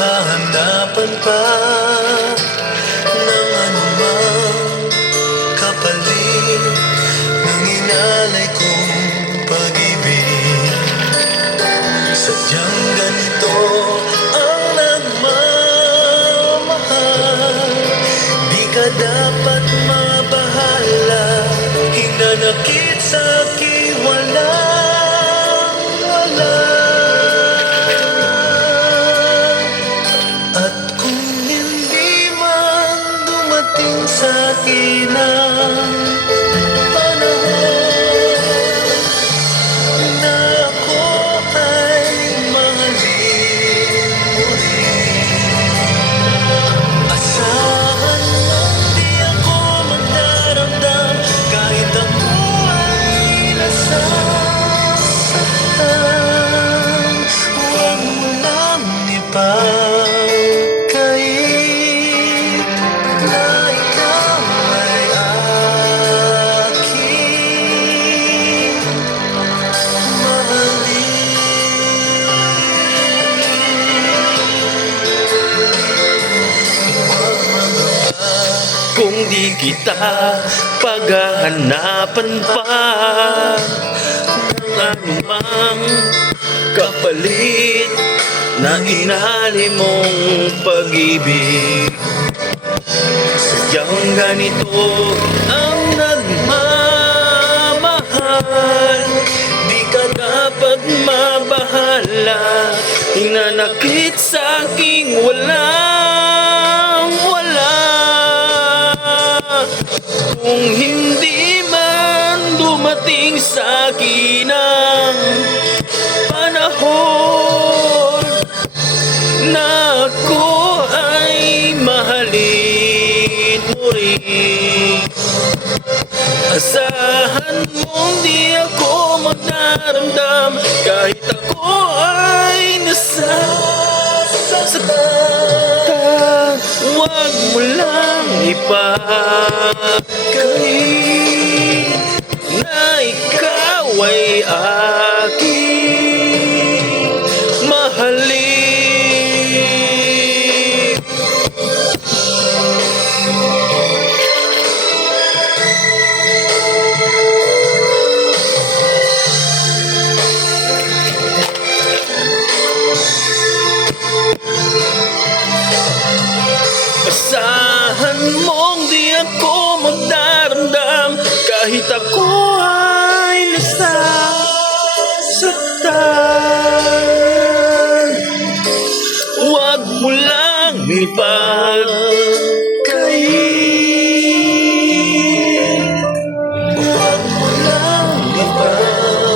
paghahanapan pa ng anumang kapalit ng inalay kong pag-ibig. Sadyang ganito ang nagmamahal, di ka dapat mabahala. Hinanakit sa'kin walang wala. At kung hindi man dumating sa'kin ang panahon na ako ay mahalin muli, asahan mong di ako magdaramdam kahit ako ay nasasaktan. Huwag mo lang ipagkait na ikaw ay aking mahalin. Kung di kita paghahanapan pa ng anumang kapalit na inali mong pag-ibig, sadyang ganito ang nagmamahal, di ka dapat mabahala. Hinanakit sa'king walang wala. Kung hindi man dumating sa'kin ang panahon na ako ay mahalin mo rin, asahan mong di ako magdaramdam kahit ako ay nasasaktan. Huwag mo lang ipagkait na ikaw ay aking mahalin. Asahan mong di ako